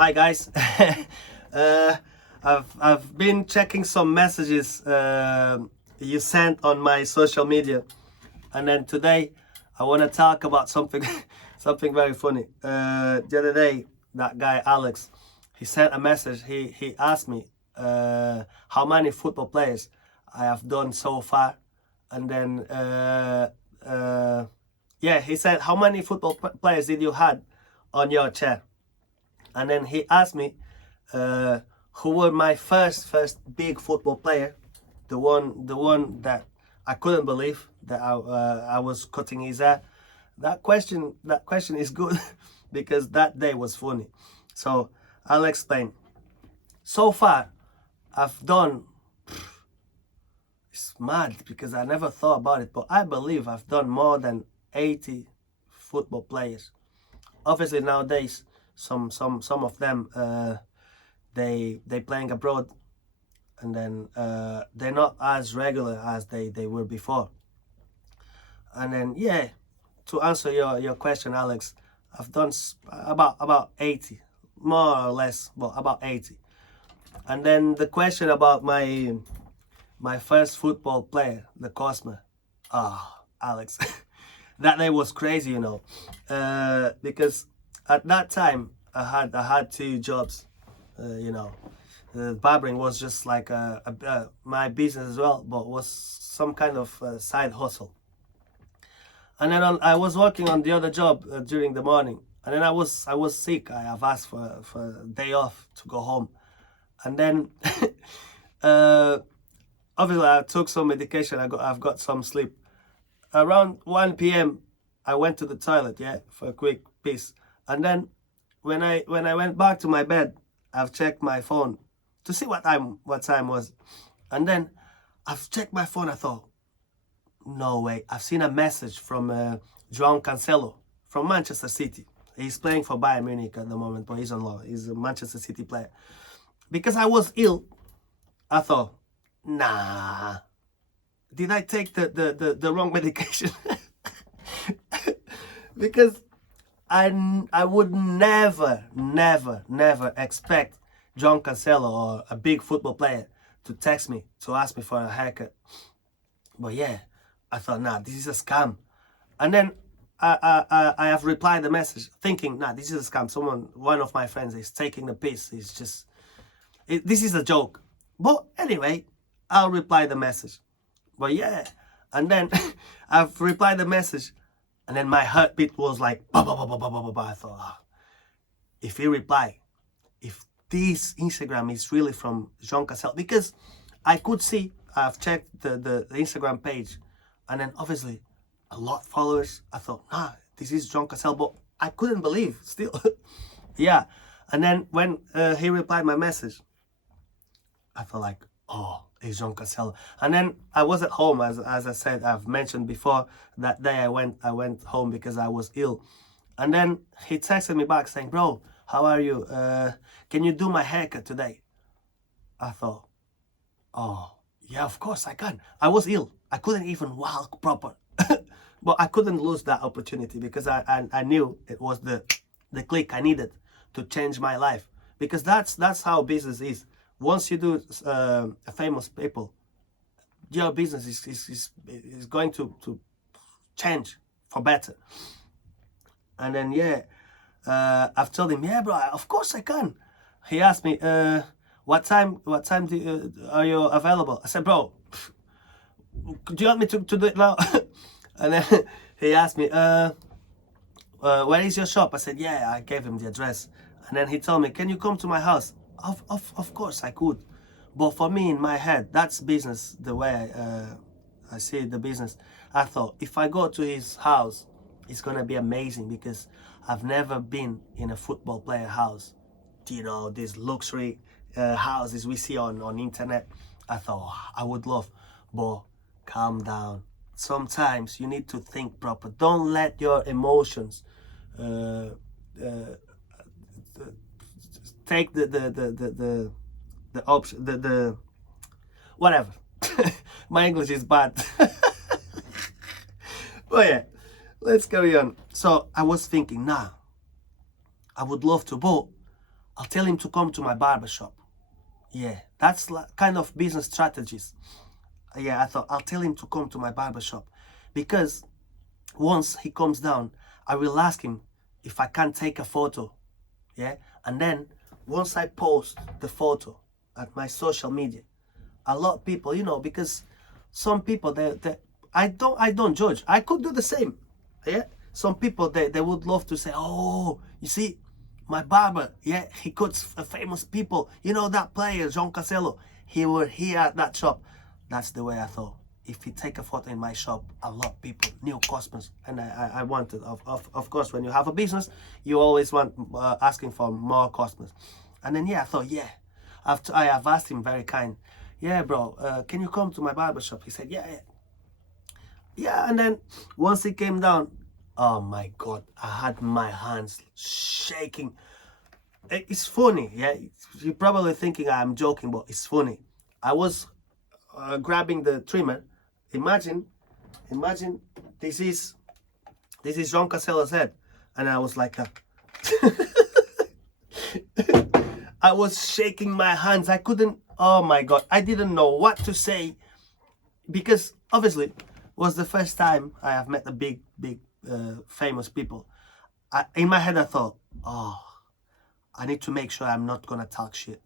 Hi guys. uh, I've been checking some messages you sent on my social media, and then today I want to talk about something something very funny. The other day, that guy Alex, he sent a message. He asked me how many football players I have done so far, and then yeah, he said, how many football players did you had on your chair? And then he asked me who were my first big football player, the one that I couldn't believe that I was cutting his hair. That question is good because that day was funny. So I'll explain. So far, I've done. It's mad because I never thought about it, but I believe I've done more than 80 football players. Obviously nowadays, some of them they playing abroad, and then they're not as regular as they were before. And then yeah, to answer your question, Alex, I've done about 80, more or less, well, about 80. And then the question about my first football player, the Cosma. Alex, that day was crazy, because at that time I had two jobs. The barbering was just like my business as well, but was some kind of side hustle. And then I was working on the other job during the morning, and then I was sick. I have asked for a day off to go home, and then obviously I took some medication. I've got some sleep. Around 1 p.m. I went to the toilet, for a quick piss, and then when I went back to my bed, I've checked my phone to see what time was, and then I've checked my phone. I thought, no way, I've seen a message from João Cancelo from Manchester City. He's playing for Bayern Munich at the moment, but he's on loan. He's a Manchester City player. Because I was ill, I thought, nah, did I take the wrong medication? Because I would never expect João Cancelo or a big football player to text me to ask me for a haircut. But yeah, I thought, nah, this is a scam. And then I have replied the message thinking, nah, this is a scam. One of my friends is taking the piss. This is a joke. But anyway, I'll reply the message. But yeah, and then I've replied the message, and then my heartbeat was like, bah, bah, bah, bah, bah, bah, bah. I thought, if he reply, if this Instagram is really from João Cancelo, because I could see, I've checked the Instagram page, and then obviously a lot of followers. I thought, nah, this is João Cancelo, but I couldn't believe still. Yeah, and then when he replied my message, I felt like, oh, it's João Cancelo. And then I was at home, as I said, I've mentioned before. That day I went home because I was ill. And then he texted me back saying, bro, how are you? Can you do my haircut today? I thought, oh, yeah, of course I can. I was ill. I couldn't even walk proper. But I couldn't lose that opportunity because I knew it was the click I needed to change my life. Because that's how business is. Once you do famous people, your business is going to change for better. And then yeah, I've told him, yeah, bro, of course I can. He asked me, what time are you available? I said, bro, do you want me to do it now? And then he asked me, where is your shop? I said, yeah, I gave him the address. And then he told me, can you come to my house? Of course I could, but for me in my head, that's business. The way I see the business, I thought if I go to his house, it's gonna be amazing because I've never been in a football player house. These luxury houses we see on internet. I thought, oh, I would love, but calm down. Sometimes you need to think proper. Don't let your emotions take the option, the whatever. My English is bad. But yeah, let's carry on. So I was thinking, nah, I would love to, but I'll tell him to come to my barber shop. Yeah, that's kind of business strategies. Yeah, I thought I'll tell him to come to my barber shop, because once he comes down, I will ask him if I can take a photo. Yeah, and then once I post the photo at my social media, a lot of people, because some people they I don't judge. I could do the same. Yeah, some people they would love to say, oh, you see, my barber, yeah, he cuts famous people. You know that player, John Cancelo, he were here at that shop. That's the way I thought. If you take a photo in my shop, a lot of people, new customers, and I wanted, of course, when you have a business, you always want asking for more customers. And then, yeah, I thought, yeah, I have asked him very kind, yeah, bro, can you come to my barber shop? He said, yeah, yeah. Yeah, and then once he came down, oh my God, I had my hands shaking. It's funny, yeah. You're probably thinking I'm joking, but it's funny. I was grabbing the trimmer. Imagine, this is Jean Cancelo's head, and I was like, I was shaking my hands. I couldn't. Oh my God, I didn't know what to say, because obviously it was the first time I have met a big famous people. In my head I thought, oh, I need to make sure I'm not gonna talk shit.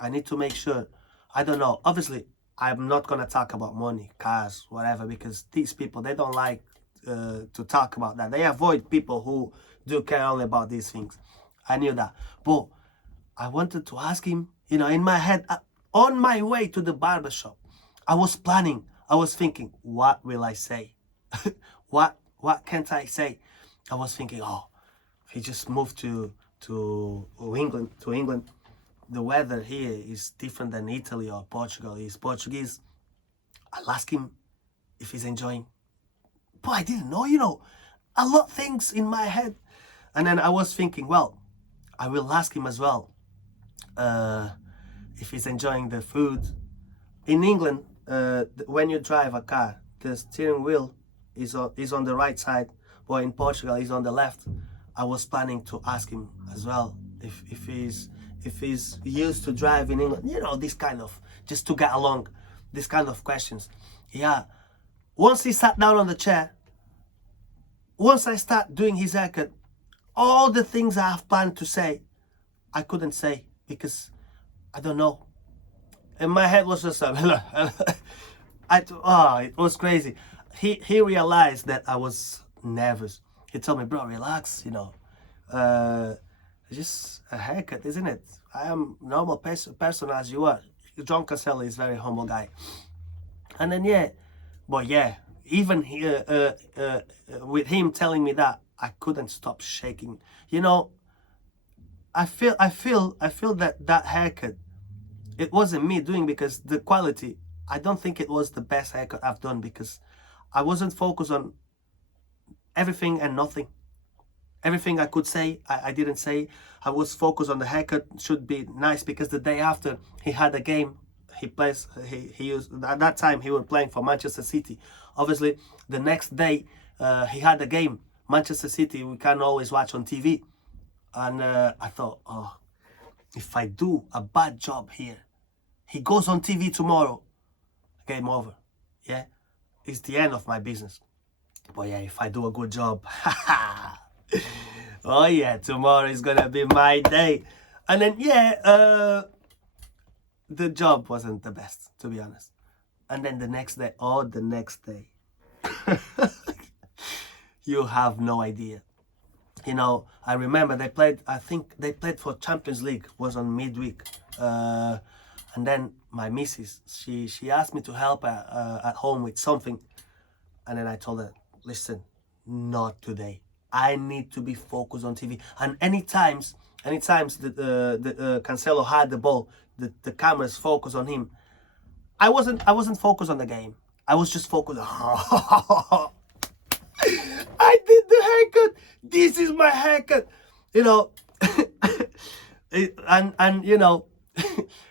I need to make sure, I don't know, obviously I'm not gonna talk about money, cars, whatever, because these people, they don't like to talk about that. They avoid people who do care only about these things. I knew that, but I wanted to ask him, in my head, on my way to the barber shop, I was planning, I was thinking, what will I say? what can't I say? I was thinking, oh, he just moved to England. The weather here is different than Italy or Portugal. He's Portuguese. I'll ask him if he's enjoying. But I didn't know, a lot of things in my head. And then I was thinking, well, I will ask him as well if he's enjoying the food. In England, when you drive a car, the steering wheel is on the right side, but in Portugal, he's on the left. I was planning to ask him as well if he's used to drive in England, this kind of, just to get along, this kind of questions. Yeah. Once he sat down on the chair, once I start doing his haircut, all the things I have planned to say, I couldn't say, because I don't know. And my head was just it was crazy. He realized that I was nervous. He told me, bro, relax, just a haircut, isn't it? I am normal person as you are. John Cancelo is very humble guy. And then, yeah, but yeah, even here, with him telling me that, I couldn't stop shaking. I feel that haircut, it wasn't me doing, because the quality, I don't think it was the best haircut I've done, because I wasn't focused on everything and nothing. Everything I could say, I didn't say. I was focused on the haircut. Should be nice, because the day after he had a game. He plays. He used, at that time he was playing for Manchester City. Obviously, the next day he had a game. Manchester City, we can always watch on TV. And I thought, oh, if I do a bad job here, he goes on TV tomorrow. Game over. Yeah, it's the end of my business. But yeah, if I do a good job, oh yeah, tomorrow is gonna be my day. And then yeah, the job wasn't the best, to be honest. And then the next day, you have no idea. I remember they played, I think they played for Champions League, was on midweek. And then my missus, she asked me to help her at home with something. And then I told her, listen, not today. I need to be focused on TV. And anytime the Cancelo had the ball, the cameras focus on him. I wasn't focused on the game. I was just focused on I did the haircut. This is my haircut. And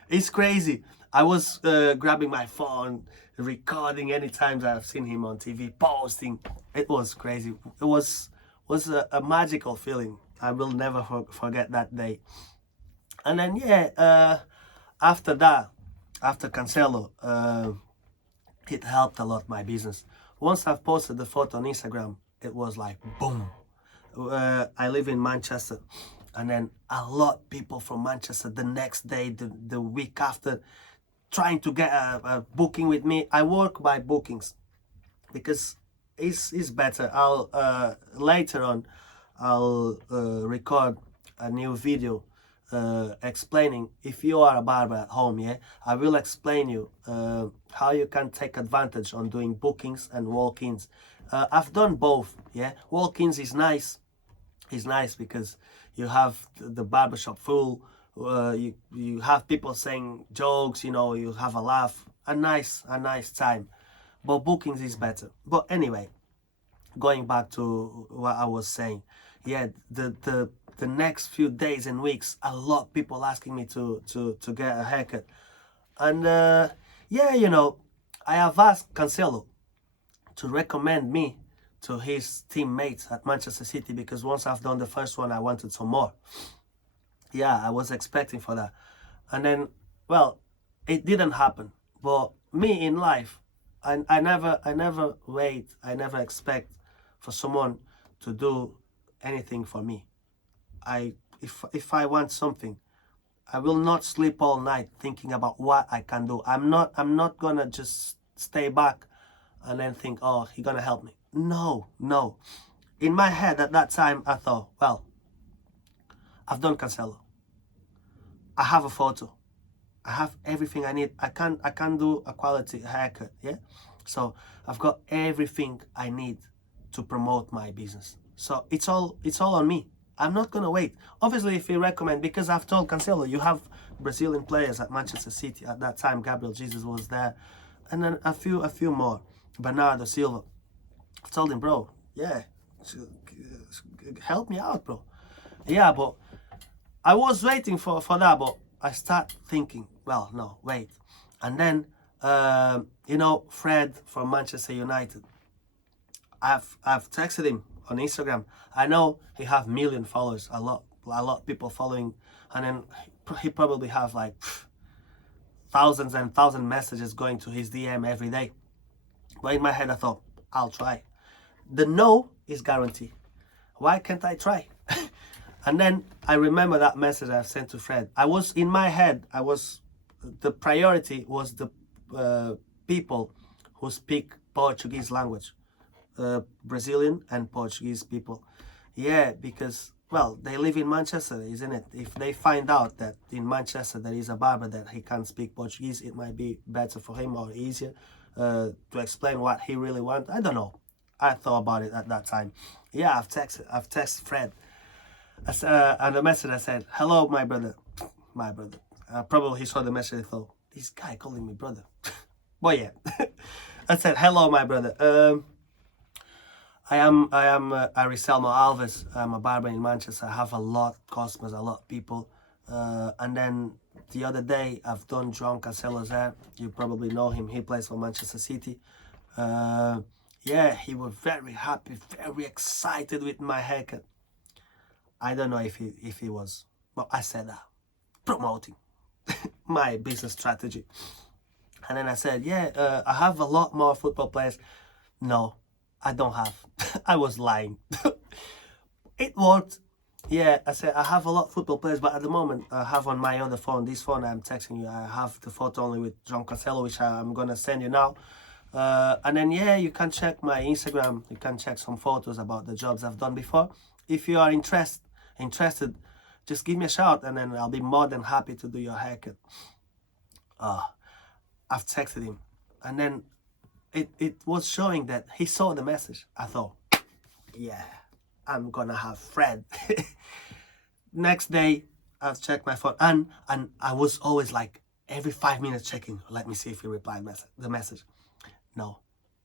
it's crazy. I was grabbing my phone, recording any times I've seen him on TV, posting. It was crazy. It was a magical feeling. I will never forget that day. And then yeah, after that, after Cancelo, it helped a lot my business. Once I've posted the photo on Instagram, it was like boom. I live in Manchester, and then a lot of people from Manchester the next day, the week after, trying to get a booking with me. I work by bookings because it's better. I'll later on I'll record a new video explaining, if you are a barber at home, yeah, I will explain you how you can take advantage on doing bookings and walk-ins. I've done both, yeah. Walk-ins is nice. It's nice because you have the barbershop full. You have people saying jokes, you know, you have a laugh, a nice time. But bookings is better. But anyway, going back to what I was saying, yeah, the next few days and weeks, a lot of people asking me to get a haircut, and yeah, you know, I have asked Cancelo to recommend me to his teammates at Manchester City, because once I've done the first one, I wanted some more. Yeah, I was expecting for that, and then, well, it didn't happen. But me in life, I never wait, I never expect for someone to do anything for me. If I want something, I will not sleep all night thinking about what I can do. I'm not gonna just stay back and then think, oh, he's gonna help me. No, no. In my head at that time, I thought, well, I've done Cancelo. I have a photo. I have everything I need. I can do a quality haircut, yeah? So I've got everything I need to promote my business. So it's all on me. I'm not gonna wait. Obviously, if you recommend, because I've told Cancelo, you have Brazilian players at Manchester City at that time. Gabriel Jesus was there, and then a few more. Bernardo Silva. I've told him, bro, yeah, help me out, bro. Yeah, but I was waiting for that, but I start thinking, well, no, wait. And then, you know, Fred from Manchester United, I've texted him on Instagram. I know he have million followers, a lot of people following, and then he probably have like thousands and thousands messages going to his DM every day. But in my head, I thought, I'll try. The no is guaranteed. Why can't I try? And then I remember that message I sent to Fred. I was in my head. The priority was the people who speak Portuguese language, Brazilian and Portuguese people. Yeah, because, well, they live in Manchester, isn't it? If they find out that in Manchester there is a barber that he can't speak Portuguese, it might be better for him or easier to explain what he really wants. I don't know. I thought about it at that time. Yeah, I've texted Fred. And the message I said, hello, my brother. My brother. Probably he saw the message and thought, this guy calling me brother. But yeah, I said, hello, my brother. I am Ariselmo Alves. I'm a barber in Manchester. I have a lot of customers, a lot of people. And then the other day, I've done João Cancelo's hair. You probably know him. He plays for Manchester City. Yeah, he was very happy, very excited with my haircut. I don't know if he was, but I said that, promoting my business strategy. And then I said, yeah, I have a lot more football players. No, I don't have. I was lying. It worked. Yeah, I said, I have a lot of football players, but at the moment, I have on my other phone, this phone I'm texting you, I have the photo only with João Cancelo, which I'm going to send you now. And then, yeah, you can check my Instagram. You can check some photos about the jobs I've done before. If you are interested, just give me a shout, and then I'll be more than happy to do your haircut. I've texted him, and then it was showing that he saw the message. I thought, yeah, I'm gonna have Fred. Next day, I've checked my phone, and I was always like every 5 minutes checking. Let me see if he replied the message. No,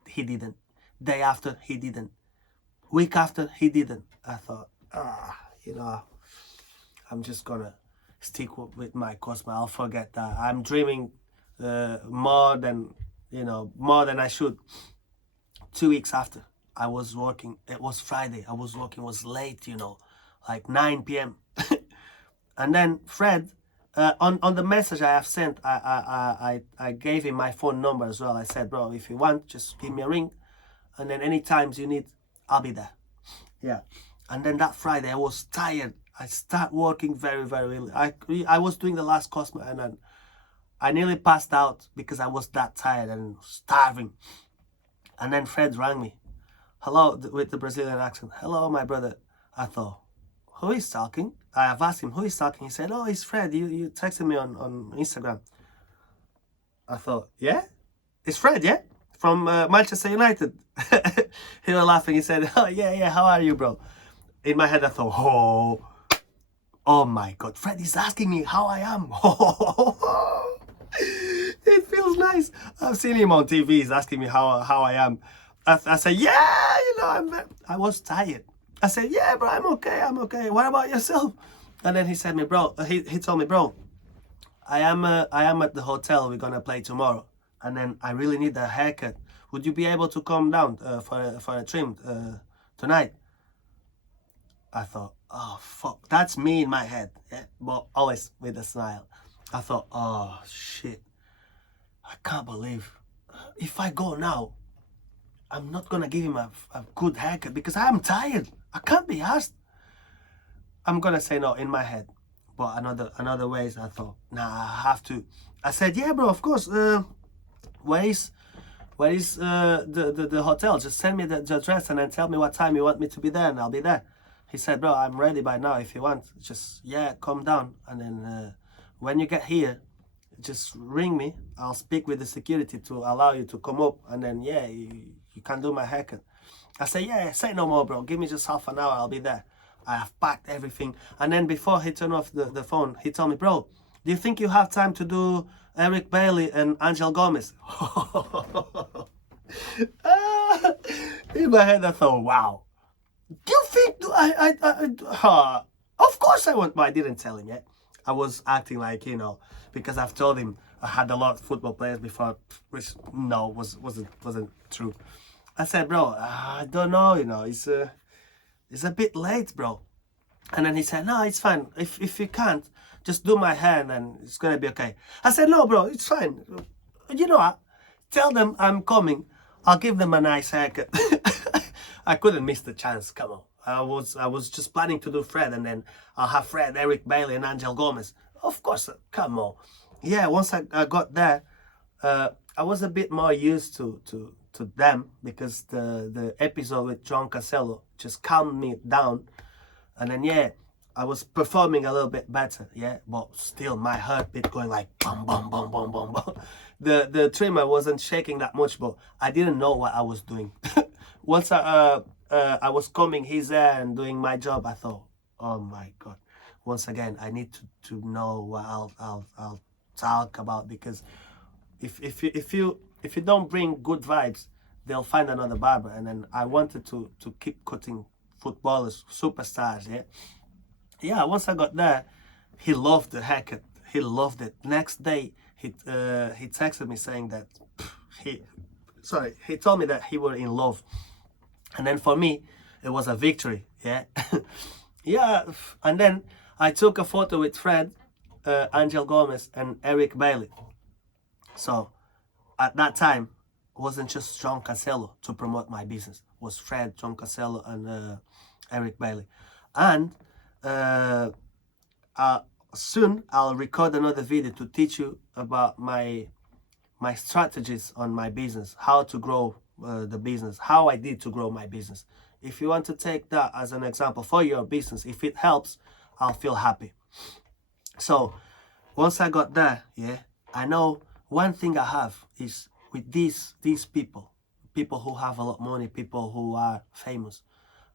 he didn't. Day after, he didn't. Week after, he didn't. I thought, you know, I'm just gonna stick with my customer. I'll forget that. I'm dreaming more than I should. 2 weeks after, I was working. It was Friday. It was late, like 9 p.m. And then Fred On the message I have sent, I gave him my phone number as well. I said, bro, if you want, just give me a ring, and then any times you need, I'll be there. Yeah. And then that Friday I was tired. I start working very, very early. I was doing the last customer, and then I nearly passed out because I was that tired and starving. And then Fred rang me. Hello, with the Brazilian accent. Hello, my brother. I thought, who is talking? I have asked him, who is talking? He said, oh, it's Fred. You texted me on Instagram. I thought, yeah? It's Fred, yeah? From Manchester United. He was laughing. He said, oh, yeah, how are you, bro? In my head, I thought, oh my God, Fred is asking me how I am. It feels nice. I've seen him on TV. He's asking me how I am. I said, yeah, I was tired. I said, yeah, bro, I'm okay. What about yourself? And then he said me, bro, he told me, bro, I am at the hotel. We're gonna play tomorrow, and then I really need a haircut. Would you be able to come down for a trim tonight? I thought, oh fuck, that's me in my head, yeah? But always with a smile. I thought, oh shit, I can't believe if I go now, I'm not gonna give him a good haircut because I'm tired. I can't be asked. I'm gonna say no in my head, but another ways I thought, nah, I have to. I said, yeah, bro, of course. Where is the hotel? Just send me the address and then tell me what time you want me to be there, and I'll be there. He said, bro, I'm ready by now. If you want, just, yeah, come down. And then when you get here, just ring me. I'll speak with the security to allow you to come up. And then, yeah, you can do my haircut. I said, yeah, say no more, bro. Give me just half an hour. I'll be there. I have packed everything. And then before he turned off the phone, he told me, bro, do you think you have time to do Eric Bailey and Angel Gomez? In my head, I thought, wow. Do you think of course I want, but I didn't tell him yet. I was acting like, because I've told him I had a lot of football players before, which no, wasn't true. I said, bro, I don't know, it's a bit late, bro. And then he said, no, it's fine. If you can't, just do my hair and then it's gonna be okay. I said, no, bro, it's fine. You know what? Tell them I'm coming. I'll give them a nice haircut. I couldn't miss the chance. Come on. I was just planning to do Fred, and then I'll have Fred, Eric Bailey, and Angel Gomez. Of course, come on. Yeah, once I got there, I was a bit more used to them because the episode with John Casello just calmed me down, and then yeah, I was performing a little bit better. Yeah, but still my heartbeat going like bum bum bum bum bum bum. The trimmer wasn't shaking that much, but I didn't know what I was doing. Once I was combing his hair and doing my job, I thought, oh my God, once again, I need to know what I'll talk about, because if you don't bring good vibes, they'll find another barber. And then I wanted to keep cutting footballers, superstars, yeah. Once I got there, he loved the haircut. He loved it. Next day, he texted me saying that he told me that he were in love. And then for me, it was a victory, yeah. Yeah, and then I took a photo with Fred, Angel Gomez, and Eric Bailey. So at that time, it wasn't just John Casello to promote my business. It was Fred, John Casello, and Eric Bailey. And soon I'll record another video to teach you about my strategies on my business, how to grow the business, how I did to grow my business. If you want to take that as an example for your business, if it helps, I'll feel happy. So once I got there, yeah, I know one thing I have is with these people who have a lot of money, people who are famous,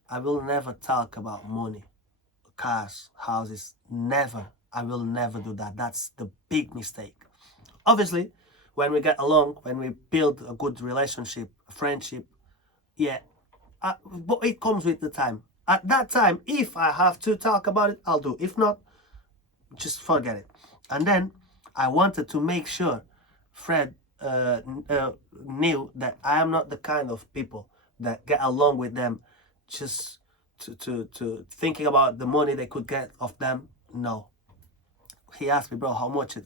I will never talk about money, cars, houses, never. I will never do that. That's the big mistake. Obviously, when we get along, when we build a good relationship, a friendship, yeah, but it comes with the time. At that time, if I have to talk about it, I'll do. If not, just forget it. And then I wanted to make sure Fred knew that I am not the kind of people that get along with them just to thinking about the money they could get off them. No. he asked me, bro, how much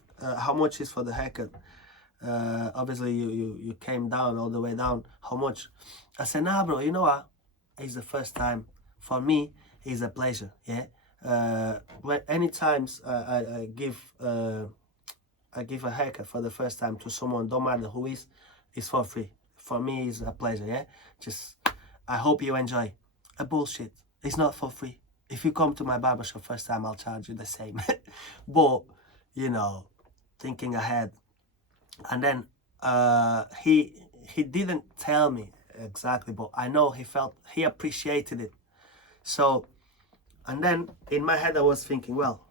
is for the haircut? Obviously you came down all the way down. How much? I said, nah, bro. You know what? It's the first time for me. It's a pleasure. Yeah. When any times I give a haircut for the first time to someone, don't matter who is, it's for free. For me, it's a pleasure. Yeah. Just I hope you enjoy. A bullshit. It's not for free. If you come to my barbershop first time, I'll charge you the same. But you know, thinking ahead. And then he didn't tell me exactly, but I know he appreciated it. So, and then in my head I was thinking, well,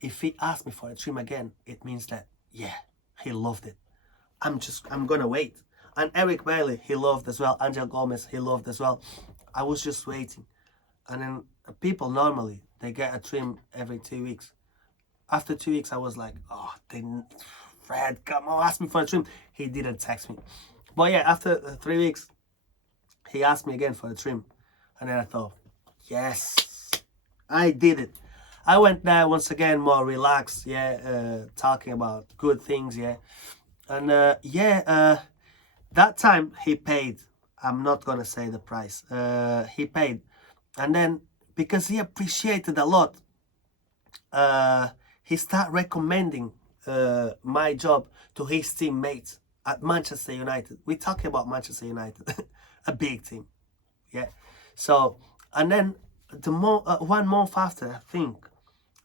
if he asked me for a trim again, it means that, yeah, he loved it. I'm gonna wait. And Eric Bailey, he loved as well. Angel Gomez, he loved as well. I was just waiting. And then people normally, they get a trim every 2 weeks. After 2 weeks, I was like, oh, Fred, come on, ask me for a trim. He didn't text me. But yeah, after 3 weeks, he asked me again for a trim. And then I thought, yes, I did it. I went there once again, more relaxed, yeah, talking about good things, yeah. And that time he paid. I'm not going to say the price. He paid. And then, because he appreciated a lot, he started recommending my job to his teammates at Manchester United. We're talking about Manchester United, a big team, yeah. So, and then 1 month after, I think,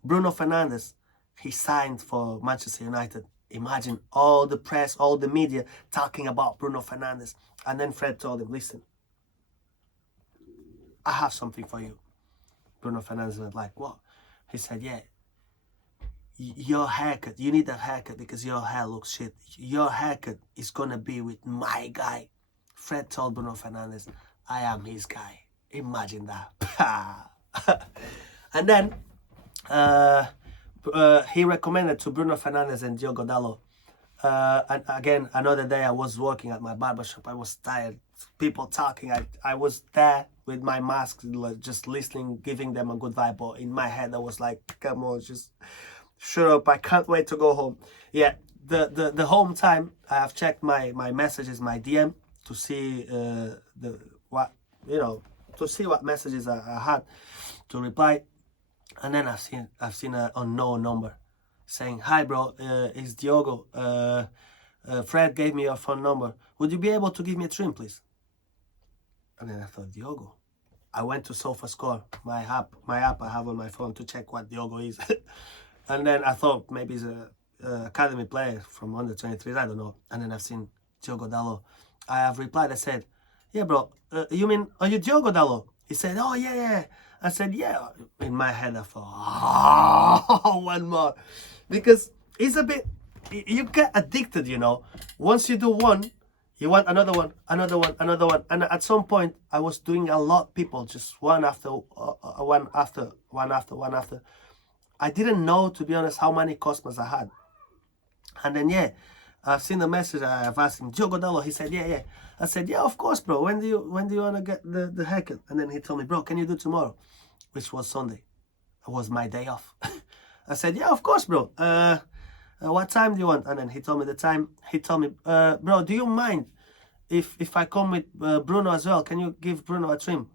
Bruno Fernandes, he signed for Manchester United. Imagine all the press, all the media talking about Bruno Fernandes. And then Fred told him, listen, I have something for you. Bruno Fernandes was like, what? He said, yeah, your haircut, you need a haircut because your hair looks shit. Your haircut is going to be with my guy. Fred told Bruno Fernandes, I am his guy. Imagine that. And then he recommended to Bruno Fernandes and Diogo Dalot. And again, another day I was working at my barbershop. I was tired. People talking. I was there with my mask, just listening, giving them a good vibe. But in my head, I was like, come on, just shut up. I can't wait to go home. Yeah, the home time, I have checked my messages, my DM, to see to see what messages I had to reply. And then I've seen an unknown number saying, hi bro, it's Diogo. Fred gave me your phone number. Would you be able to give me a trim, please? And then I thought, Diogo. I went to SofaScore, my app I have on my phone, to check what Diogo is. And then I thought maybe he's a academy player from under 23s, I don't know. And then I've seen Diogo Dalot. I have replied, I said, yeah bro, you mean, are you Diogo Dalot? He said, oh yeah. I said, yeah. In my head, I thought, oh, one more. Because it's a bit, you get addicted, you know. Once you do one, you want another one. And at some point, I was doing a lot, people, just one after. I didn't know, to be honest, how many customers I had. And then, yeah, I've seen the message. I've asked him, Diogo Dalot. He said, yeah. I said, yeah, of course, bro. When do you want to get the haircut? And then he told me, bro, can you do tomorrow? Which was Sunday. It was my day off. I said, yeah, of course, bro. What time do you want? And then he told me the time. He told me, bro, do you mind if I come with Bruno as well? Can you give Bruno a trim?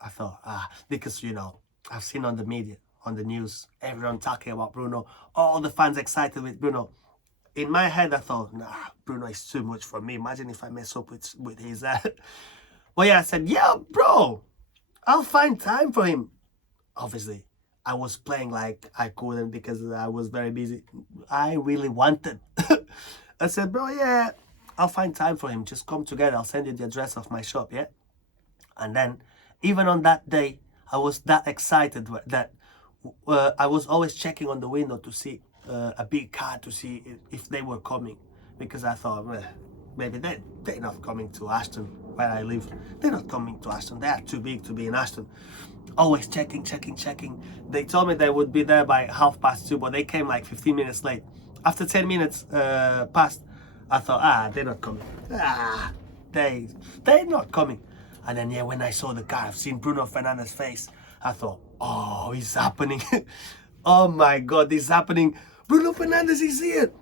I thought, because, you know, I've seen on the media, on the news, everyone talking about Bruno, all the fans excited with Bruno. In my head, I thought, nah, Bruno is too much for me. Imagine if I mess up with his... Well, yeah, I said, yeah, bro, I'll find time for him. Obviously, I was playing like I couldn't because I was very busy. I really wanted. I said, bro, yeah, I'll find time for him. Just come together. I'll send you the address of my shop, yeah? And then, even on that day, I was that excited that I was always checking on the window to see a big car, to see if they were coming. Because I thought, well, maybe they're not coming to Ashton, where I live. They're not coming to Ashton. They are too big to be in Ashton. Always checking. They told me they would be there by 2:30, but they came like 15 minutes late. After 10 minutes passed, I thought, they're not coming. They're not coming. And then, yeah, when I saw the car, I've seen Bruno Fernandes' face. I thought, oh, it's happening. Oh my God, this is happening. Bruno Fernandes is here.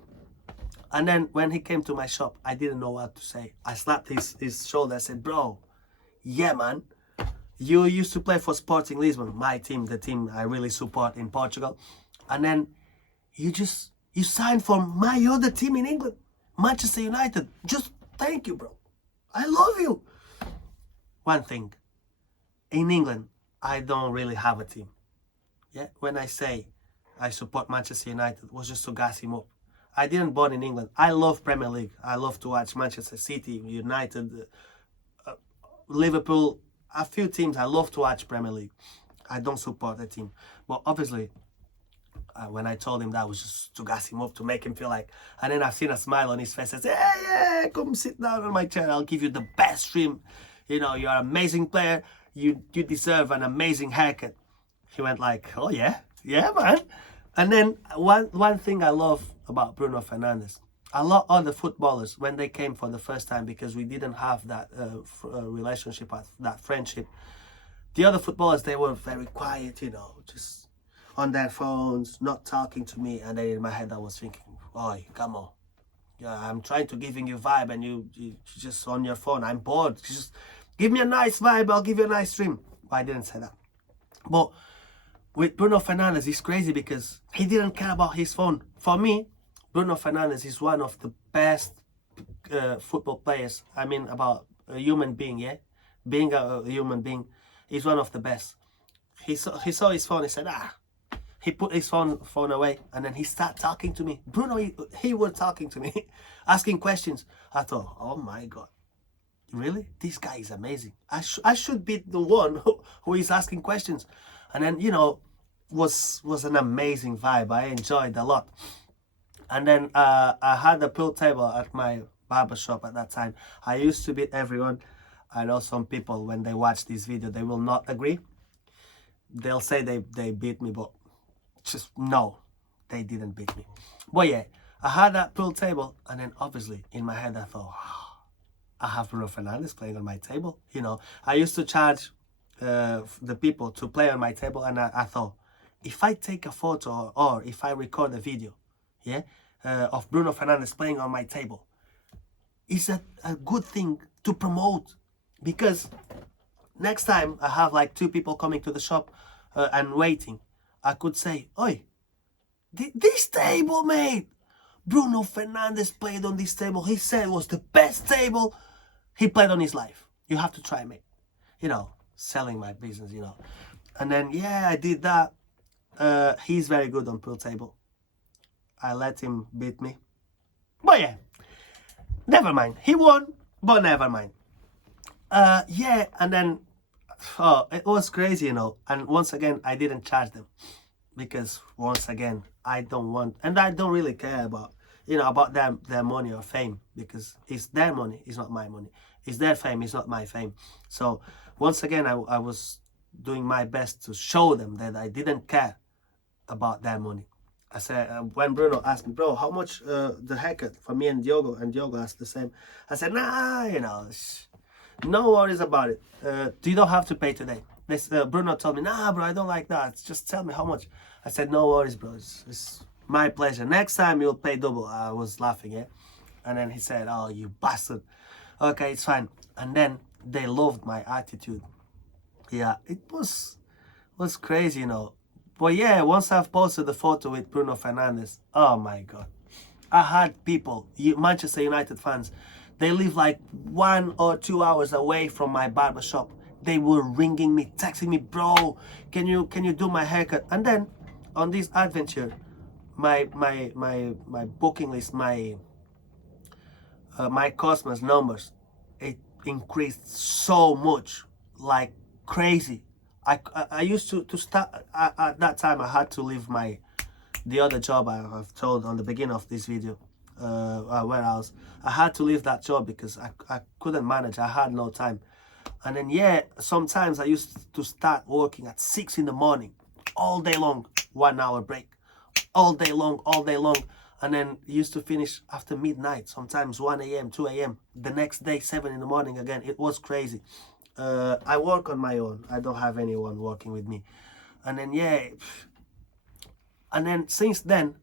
And then when he came to my shop, I didn't know what to say. I slapped his shoulder. I said, bro, yeah, man. You used to play for Sporting Lisbon, my team, the team I really support in Portugal. And then you signed for my other team in England, Manchester United. Just thank you, bro. I love you. One thing, in England, I don't really have a team. Yeah, when I say I support Manchester United, it was just to gas him up. I didn't born in England. I love Premier League. I love to watch Manchester City, United, Liverpool, a few teams. I love to watch Premier League. I don't support a team. But obviously, when I told him that, was just to gas him up, to make him feel like, and then I've seen a smile on his face. I said, yeah, come sit down on my chair. I'll give you the best stream. You know, you're an amazing player. You deserve an amazing haircut. He went like, oh yeah, man. And then one thing I love about Bruno Fernandes, a lot of other footballers, when they came for the first time, because we didn't have that relationship, that friendship, the other footballers, they were very quiet, you know, just on their phones, not talking to me. And then in my head I was thinking, oi, come on. Yeah, I'm trying to giving you vibe and you just on your phone. I'm bored. Just give me a nice vibe, I'll give you a nice stream. But I didn't say that. But with Bruno Fernandes, it's crazy because he didn't care about his phone. For me, Bruno Fernandes is one of the best football players. I mean, about a human being, yeah? Being a human being, he's one of the best. He saw his phone, he said, he put his phone away, and then he started talking to me. Bruno, he was talking to me, asking questions. I thought, oh my God, really? This guy is amazing. I should be the one who is asking questions. And then, you know, was an amazing vibe. I enjoyed a lot. And then I had a pool table at my barber shop at that time. I used to beat everyone. I know some people, when they watch this video, they will not agree. They'll say they beat me, but just no, they didn't beat me. But yeah, I had that pool table, and then obviously in my head I thought, I have Bruno Fernandes playing on my table. You know, I used to charge the people to play on my table, and I thought, if I take a photo or if I record a video, yeah, of Bruno Fernandes playing on my table, it's a good thing to promote, because next time I have like 2 people coming to the shop and waiting, I could say, oi, this table, mate, Bruno Fernandes played on this table. He said it was the best table he played on his life. You have to try, mate. You know, selling my business, you know. And then, yeah, I did that. He's very good on pool table. I let him beat me. But yeah, never mind. He won, but never mind. Yeah, and then, oh, it was crazy, you know. And once again, I didn't charge them, because once again, I don't want, and I don't really care about, you know, about their money or fame, because it's their money, it's not my money. It's their fame, it's not my fame. So once again, I was doing my best to show them that I didn't care about their money. I said, when Bruno asked me, bro, how much the haircut for me and Diogo asked the same. I said, nah, you know, no worries about it. You don't have to pay today. Bruno told me, nah, bro, I don't like that. Just tell me how much. I said, no worries, bro. It's my pleasure. Next time you'll pay double. I was laughing, yeah. And then he said, oh, you bastard. Okay, it's fine. And then they loved my attitude. Yeah, it was crazy, you know. But yeah, once I've posted the photo with Bruno Fernandes, oh my God. I had people, Manchester United fans, they live like 1 or 2 hours away from my barber shop. They were ringing me, texting me, bro, can you do my haircut? And then on this adventure, my booking list, my customers numbers, it increased so much, like crazy. I used to start at that time. I had to leave the other job I've told on the beginning of this video, warehouse. I had to leave that job because I couldn't manage. I had no time. And then yeah, sometimes I used to start working at 6 in the morning, all day long, 1 hour break, all day long, and then used to finish after midnight, sometimes 1 a.m., 2 a.m. The next day, 7 in the morning again. It was crazy. I work on my own. I don't have anyone working with me. And then yeah, And then since then,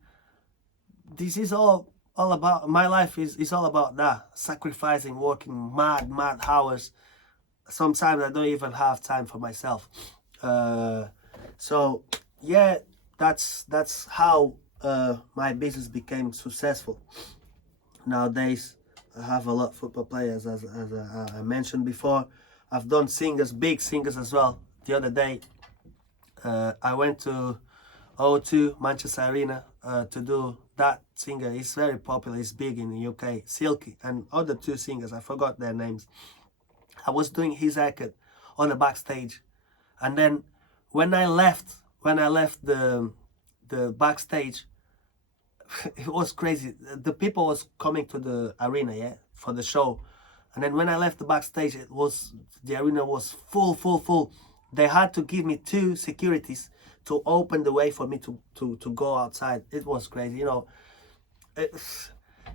this is all about, my life is all about that, sacrificing, working mad hours. Sometimes I don't even have time for myself. So yeah, that's how my business became successful. Nowadays I have a lot of football players, as I mentioned before. I've done singers, big singers as well. The other day I went to O2 Manchester Arena to do that singer. He's very popular, he's big in the UK, Silky, and other two singers, I forgot their names. I was doing his haircut on the backstage, and then when I left the backstage, it was crazy. The people was coming to the arena, yeah, for the show, and then when I left the backstage, the arena was full. They had to give me 2 securities to open the way for me to go outside. It was crazy, you know.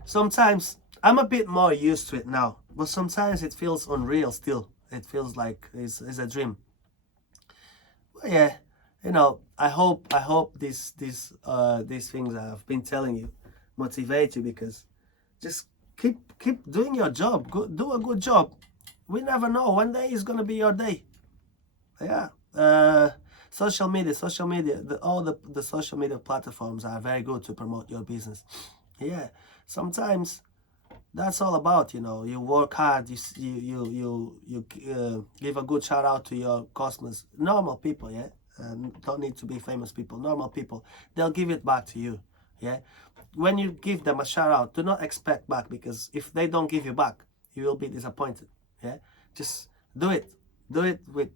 Sometimes I'm a bit more used to it now, but sometimes it feels unreal still. It feels like it's a dream. But yeah, you know, I hope these things I've been telling you motivate you, because just keep doing your job. Do a good job. We never know, one day is gonna be your day. Yeah. Social media, all the social media platforms are very good to promote your business. Yeah, sometimes that's all about, you know, you work hard, you give a good shout out to your customers, normal people, yeah, don't need to be famous people, normal people, they'll give it back to you, yeah. When you give them a shout out, do not expect back, because if they don't give you back, you will be disappointed, yeah. Just do it with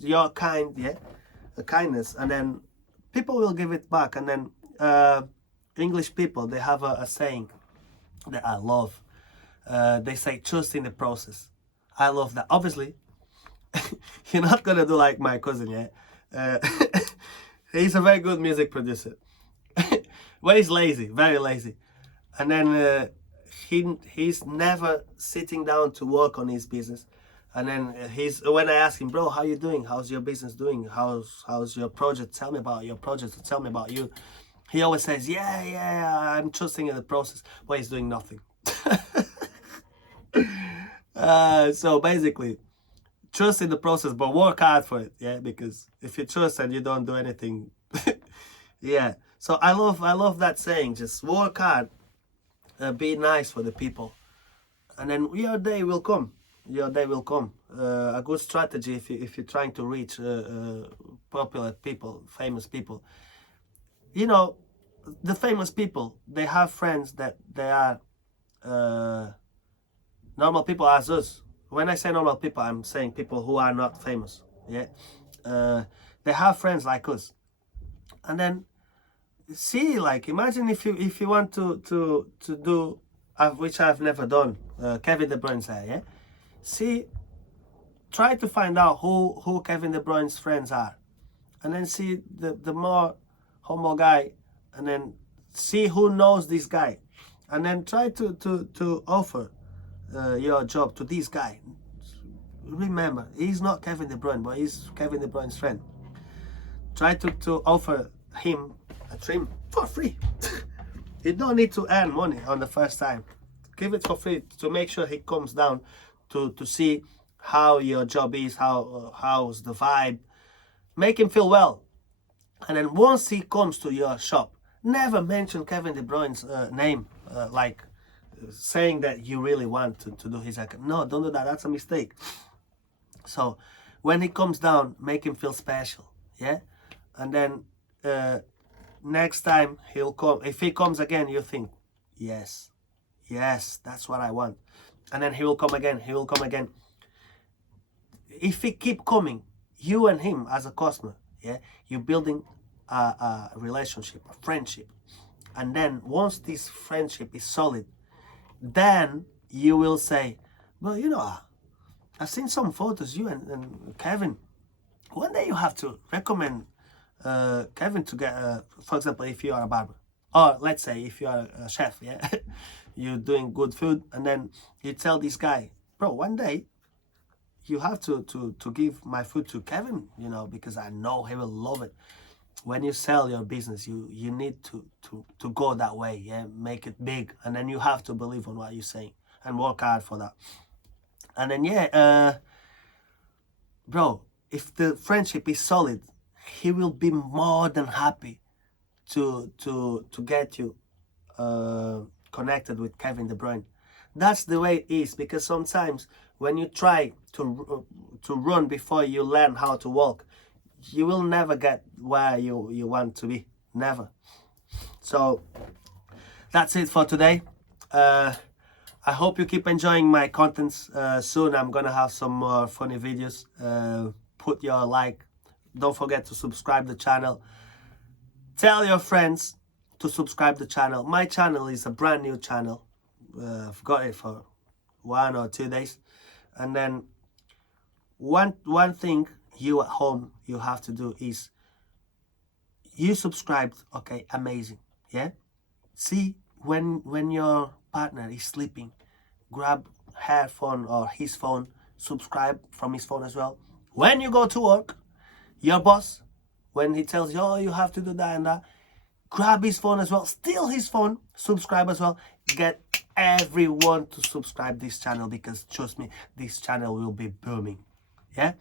your kindness, and then people will give it back. And then English people, they have a saying that I love. They say, trust in the process. I love that. Obviously, you're not gonna do like my cousin, yeah. He's a very good music producer, but he's lazy, very lazy. And then he's never sitting down to work on his business. And then when I ask him, bro, how you doing? How's your business doing? How's your project? Tell me about your project. Tell me about you. He always says, yeah, I'm trusting in the process, but he's doing nothing. So basically, trust in the process, but work hard for it, yeah. Because if you trust and you don't do anything, yeah. So I love that saying. Just work hard, be nice for the people, and then your day will come. Your day will come. A good strategy if you're trying to reach popular people, famous people. You know, the famous people, they have friends that they are normal people as us. When I say normal people, I'm saying people who are not famous. Yeah, they have friends like us, and then see, like, imagine if you want to do, which I've never done, Kevin De Bruyne's hair. Yeah, see, try to find out who Kevin De Bruyne's friends are, and then see the more humble guy, and then see who knows this guy, and then try to offer your job to this guy. Remember, he's not Kevin De Bruyne, but he's Kevin De Bruyne's friend. Try to offer him a trim for free. You don't need to earn money on the first time. Give it for free to make sure he comes down to see how your job is, how's the vibe. Make him feel well. And then once he comes to your shop, never mention Kevin De Bruyne's name, like saying that you really want to do his haircut. No, don't do that. That's a mistake. So when he comes down, make him feel special, yeah? And then next time he'll come. If he comes again, you think, yes, that's what I want. And then he will come again, If he keep coming, you and him as a customer, yeah, you're building a relationship, a friendship. And then once this friendship is solid, then you will say, well, you know, I've seen some photos, you and Kevin. One day you have to recommend Kevin to get, for example, if you are a barber, or let's say if you are a chef, yeah, you're doing good food, and then you tell this guy, bro, one day you have to give my food to Kevin, you know, because I know he will love it. when you sell your business, you need to go that way, yeah, make it big, and then you have to believe on what you're saying and work hard for that. And then bro, if the friendship is solid, he will be more than happy to get you connected with Kevin De Bruyne. That's the way it is, because sometimes when you try to run before you learn how to walk, you will never get where you want to be. Never. So that's it for today. I hope you keep enjoying my contents. Soon I'm gonna have some more funny videos. Put your like. Don't forget to subscribe the channel. Tell your friends to subscribe the channel. My channel is a brand new channel. I've got it for 1 or 2 days. And then one thing you at home you have to do is, you subscribed, okay, amazing, yeah? See, when your partner is sleeping, grab her phone or his phone, subscribe from his phone as well. When you go to work, your boss, when he tells you, oh, you have to do that and that, grab his phone as well, steal his phone, subscribe as well. Get everyone to subscribe this channel, because trust me, this channel will be booming. Yeah,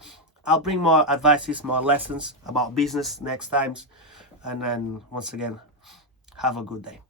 I'll bring more advices, more lessons about business next times. And then once again, have a good day.